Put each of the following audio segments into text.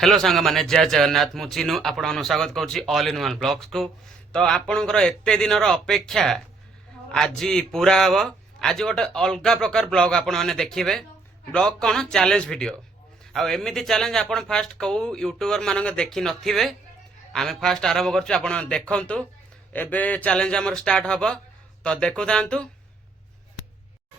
Hello सांग मैंने जय जगन्नाथ मु चिनु आपण स्वागत करुच्ची ऑल इन वन ब्लॉग्स को। तो आपणकर एते दिन अपेक्षा आज पूरा हम आज गोटे अलग प्रकार ब्लॉग आपण मैंने देखिए। ब्लॉग कौन चैलेंज वीडियो आमती चैलेंज आप फास्ट कौ यूट्यूबर मान देखी नथिबे। आम फास्ट आरंभ करछु आपण देखंतु एबे चैलेंज हमर स्टार्ट हबो तो देखु थांतु।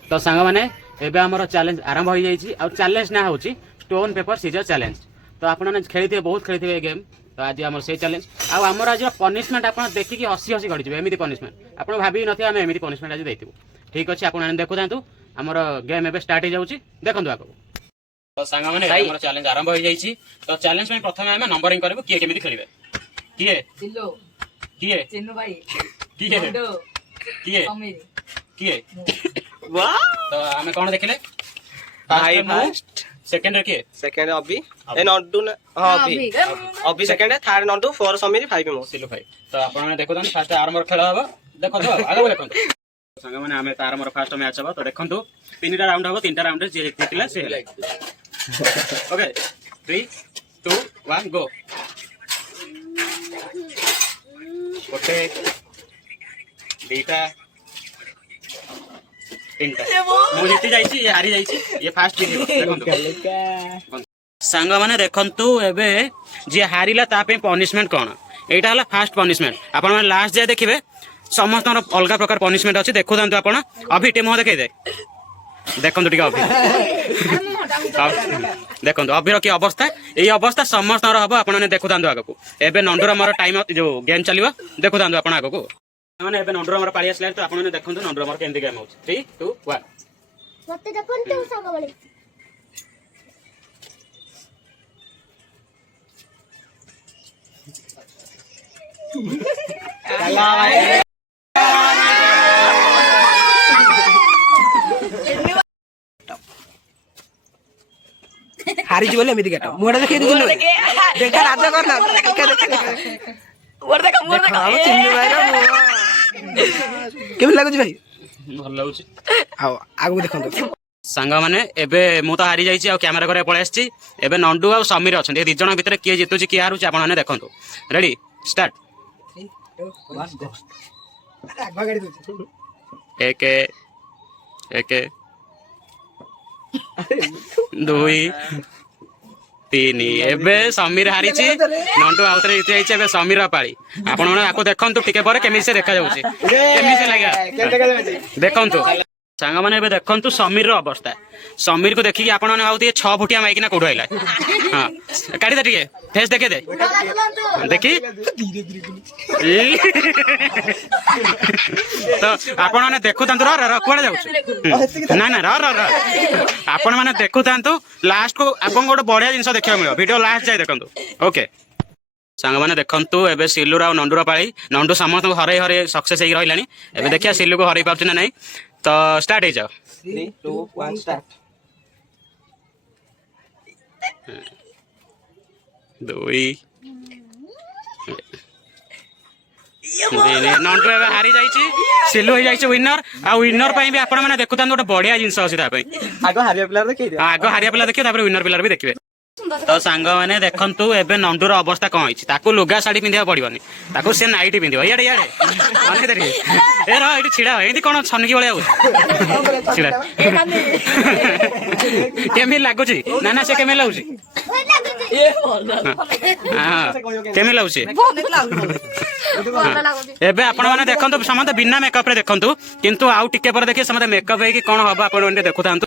तो सांग माने एबे हमर चैलेंज आरंभ हो जाइछि आ चैलेंज ना होछि स्टोन पेपर सीजर चैलेंज। तो आपने खेली बहुत खेली गेम तो आज आम से चैलेंज आमर आज पनिशमेंट आप देखिए हसी हसी गढ़ी एमती पनिशमेंट आप भाभी नथिबे आम एमती पनिशमेंट आज देइथिबु। ठीक अच्छे आप देखु था आमर गेम एबे स्टार्ट हो जाउछि देखंतु आगो। तो सांग माने हमर चैलेंज आरंभ हो जाइछि। तो चैलेंज में प्रथम हम नंबरिंग करबो किए केमिति खेलिबे किए सिल्लो किए चिन्नू भाई किए किए समीर किए वाह। तो हमें कौन देखिले भाई फर्स्ट सेकंड रे किए सेकंड अभी ए नंदू हां अभी सेकंड है third Nandu four Sameer five मो सिल्लो भाई। तो आपण माने देखो फर्स्ट आरंभ खेल हबो देखो तो आगे देखो संग माने हमें तार मोर फर्स्ट मैच हबो। तो देखंतु तीनटा राउंड हबो तीनटा राउंड जे जितला से ओके 3 2 1 गो। ओके दीटा मु जीति जाइछि ये हारी जाइछि ये फास्ट देखंतु सांग माने देखंतु एबे जे हारिला ता पे पनिशमेंट कोन एटा हला फास्ट पनिशमेंट। आपण माने लास्ट जे देखिबे समस्त अलग प्रकार पनिशमेंट अछि देखु दांतु आपण अभी टे मुह देखाई दे देखंतु टिका अभी देखंतु अभी की अवस्था एई अवस्था समस्त हबो आपण माने देखु दांतु आगको एबे नंडुरा मोर टाइम जो गेम चलिबो देखु दांतु आपण आगको माने एबे नंडुरा मोर पाली आसला तो आपण माने देखंतु नंडुरा मोर केंदी गेम होछ 3 2 1 मते देखंतु संग बळे चला भाई हारी बोले एमती गेट मुड़ा देखि देखा राजा करना देखा देखा मोर देखा चिन्नू भाई केम लागु भाई भल लागु हां आगु देखंतु सांग माने एबे मु तो हारी जाइछि आ कैमरा करे पळे आछि एबे नंडू आ समीर अछन ए दी जण भितर किए जितुछि किए हारुछि आपण माने देखंतु रेडी स्टार्ट 3 2 1 गो आगवा गाड़ी दो एक एक 2 3 एबे समीर हारिछि नंडू आउतरे इति आइछि एबे समीर पाळी आपण माने आको देखंतु टिके पर केमि से देखा जाउछि केमि से लागया देखंतु सांग माने एबे देखंतु समीर रो अवस्था समीर को देखि आपण माने आउती 6 फुटिया माइक ना कोड आइला हां काडी दे टिके फेस देखे दे देखि तो आपण माने देखु तांतु र कोडे जाउछ ना ना र आपण माने देखु तांतु लास्ट को आपन गोटे बढ़िया जिंस देखियो मिलो वीडियो लास्ट जाय देखंतु ओके सांग माने देखंतु एबे सिल्लू रा नंडू रा पाळी नंडू समस्त को हरे हरे सक्सेस हेई रहिलानी एबे देखिया सिल्लू को हरे पाउछ ना नहीं तो स्टार्ट हे जाओ 3 2 1 स्टार्ट 2 नंडू एबे हारी जाइछि सिल्लू हे जाइछि विनर आ विनर पई भी आपण माने देखु तान गोटे बढ़िया जिंस अछि ता पई आगो हारिया प्लेयर देखि आगो हारिया प्लेयर देखियो तापर विनर प्लेयर भी देखिबे। तो सांग माने देखंतु एबे नंडूर अवस्था कोन होइछि ताकू लुगा साड़ी पिंदिया पड़िबनी ताकू से नाइटी पिंदिबो याडे याडे माने देरी ए रो इटी छिडा एंती कोन छनकी बळिया हो छिडा केमि लागुछि ना ना से केमि लागुछि हां केमि लागुछि एबे आपण माने देखंतु समते बिना मेकअप रे देखंतु किंतु आउ टिके पर देखि समते मेकअप हे कि कोन हबा आपण माने देखुतांतु।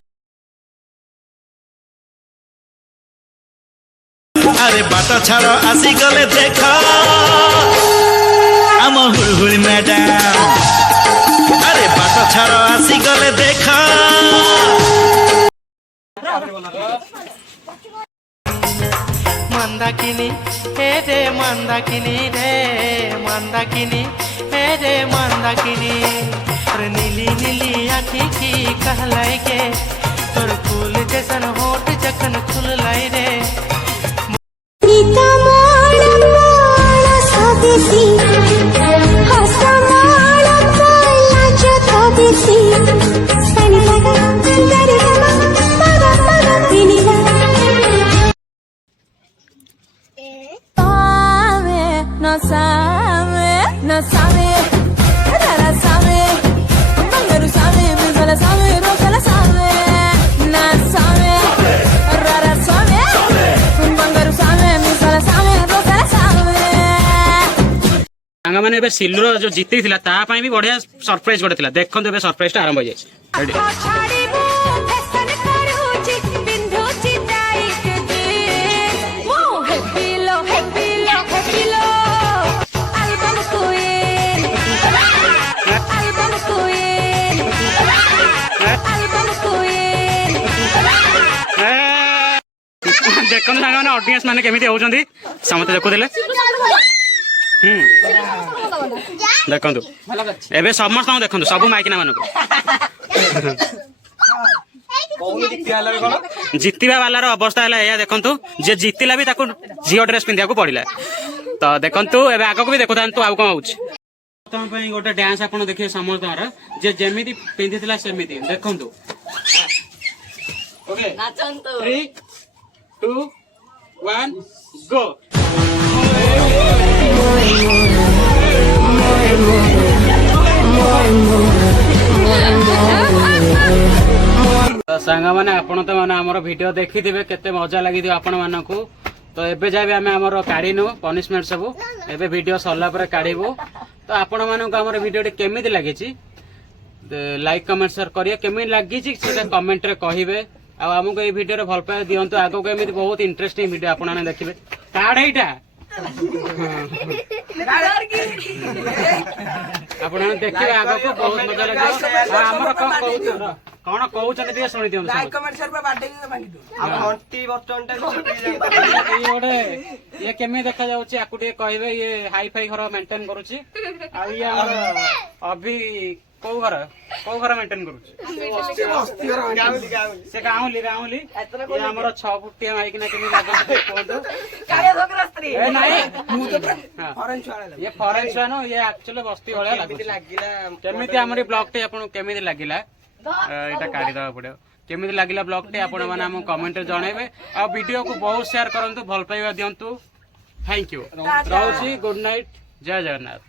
अरे बाट छाड़ आसी गले देख आम हुलहुल मैडम अरे बाट छाड़ आसी गले देख मंदाकिनी हे रे मंदाकिनी रे मंदाकिनी हे रे मंदाकिनी रे नीली नीली आँखी की कहलाई के तोर फूल जैसन होठ जखन खुललाई रे na sabe, rara sabe, bangaru sabe, mizala sabe, rosala sabe, na sabe, rara sabe, bangaru sabe, mizala sabe, rosala sabe. ସାଙ୍ଗମାନେ ଏବେ ସିଲୁର ଯୋଉ ଜିତିଥିଲା ତା ପାଇଁ ବି ବଢିଆ ସରପ୍ରାଇଜ ଗୋଟେ ଥିଲା। ଦେଖନ୍ତୁ ଏବେ ସରପ୍ରାଇଜଟା ଆରମ୍ଭ ହେଇଯାଇଛି। ରେଡି? ଛାଡ଼ିବୁ ଫ୍ୟାସନ କରୁଛି ପିନ୍ଧୁଛି ଟାଇଟ୍ ଜିନ୍ସ ମୁଁ ହେପିଲୋ ହେପିଲୋ ହେପିଲୋ album queen album queen album queen. ଦେଖନ୍ତୁ ସାଙ୍ଗମାନେ ଅଡିଏନ୍ସ ମାନେ କେମିତି ହଉଛନ୍ତି ସମସ୍ତେ ଦେଖୁଥିଲେ। ଦେଖନ୍ତୁ ଏବେ ସମସ୍ତଙ୍କୁ ଦେଖନ୍ତୁ ସବୁ ମାଇକିନା ମାନଙ୍କୁ ଜିତିବା ବାଲାର ଅବସ୍ଥା ହେଲା ଏଇଆ। ଦେଖନ୍ତୁ ଯିଏ ଜିତିଲା ବି ତାକୁ ଝିଅ ଡ୍ରେସ୍ ପିନ୍ଧିବାକୁ ପଡିଲା। ତ ଦେଖନ୍ତୁ ଏବେ ଆଗକୁ ବି ଦେଖୁଥାନ୍ତୁ ଆଉ କଣ ହଉଛି। ତମ ପାଇଁ ଗୋଟେ ଡ୍ୟାନ୍ସ ଆପଣ ଦେଖିବେ ସମସ୍ତଙ୍କର ଯେ ଯେମିତି ପିନ୍ଧିଥିଲା ସେମିତି। ଦେଖନ୍ତୁ ଓକେ 3 2 1 ଗୋ। ସାଙ୍ଗମାନେ ଆପଣ ତ ମାନେ ଆମର ଭିଡିଓ ଦେଖିଥିବେ କେତେ ମଜା ଲାଗିଥିବ ଆପଣ ମାନଙ୍କୁ। ତ ଏବେ ଯାଏ ଆମେ ଆମର କାଢିନୁ ପନିଶମେଣ୍ଟ ସବୁ। ଏବେ ଭିଡିଓ ସରିଲା ପରେ କାଢିବୁ। ତ ଆପଣ ମାନଙ୍କୁ ଆମର ଭିଡିଓଟି କେମିତି ଲାଗିଛି ଲାଇକ୍ କମେଣ୍ଟ ସେୟାର କରିବେ। କେମିତି ଲାଗିଛି ସେଟା କମେଣ୍ଟରେ କହିବେ। ଆଉ ଆମକୁ ଏଇ ଭିଡିଓରେ ଭଲ ପାଇବା ଦିଅନ୍ତୁ। ଆଗକୁ ଏମିତି ବହୁତ ଇଣ୍ଟରେଷ୍ଟିଂ ଭିଡିଓ ଆପଣମାନେ ଦେଖିବେ। କାର୍ଡ ଏଇଟା ଆପଣ ଦେଖିବେ ଆଗକୁ ବହୁତ ମଜା ଲାଗିବ। ଆମର କଣ କହୁଛନ୍ତି ଟିକେ ଶୁଣି ଦିଅନ୍ତୁ। ଗୋଟେ ଇଏ କେମିତି ଦେଖାଯାଉଛି ଆକୁ ଟିକେ କହିବେ। ଇଏ ହାଇ ଫାଇ ଘର ମେଣ୍ଟେନ କରୁଛି। ଆଉ ଇଏ ଆମର ଅଭି କୋଉ ଘର ମେଣ୍ଟେନ କରୁଛି? ସେ ଗାଉଁଲି ଇଏ ଆମର 6 ଫୁଟିଆ ମାଇକିନା କେମିତି ଲାଗୁଛି କୁହନ୍ତୁ। ଇଏ ଫରେନ୍ ଛୁଆ ନୁହଁ, ଇଏ ଆକ୍ଚୁଆଲି ବସ୍ତି ଭଳିଆ ଲାଗୁଛି। କେମିତି ଆମର ଏଇ ବ୍ଲଗଟି ଆପଣଙ୍କୁ କେମିତି ଲାଗିଲା ଏଇଟା କାଢିଦବାକୁ ପଡିବ। କେମିତି ଲାଗିଲା ବ୍ଲଗଟି ଆପଣ ମାନେ ଆମକୁ କମେଣ୍ଟରେ ଜଣେଇବେ। ଆଉ ଭିଡିଓକୁ ବହୁତ ସେୟାର କରନ୍ତୁ, ଭଲ ପାଇବା ଦିଅନ୍ତୁ। Thank you. ରହୁଛି। Good night. ଜୟ ଜଗନ୍ନାଥ।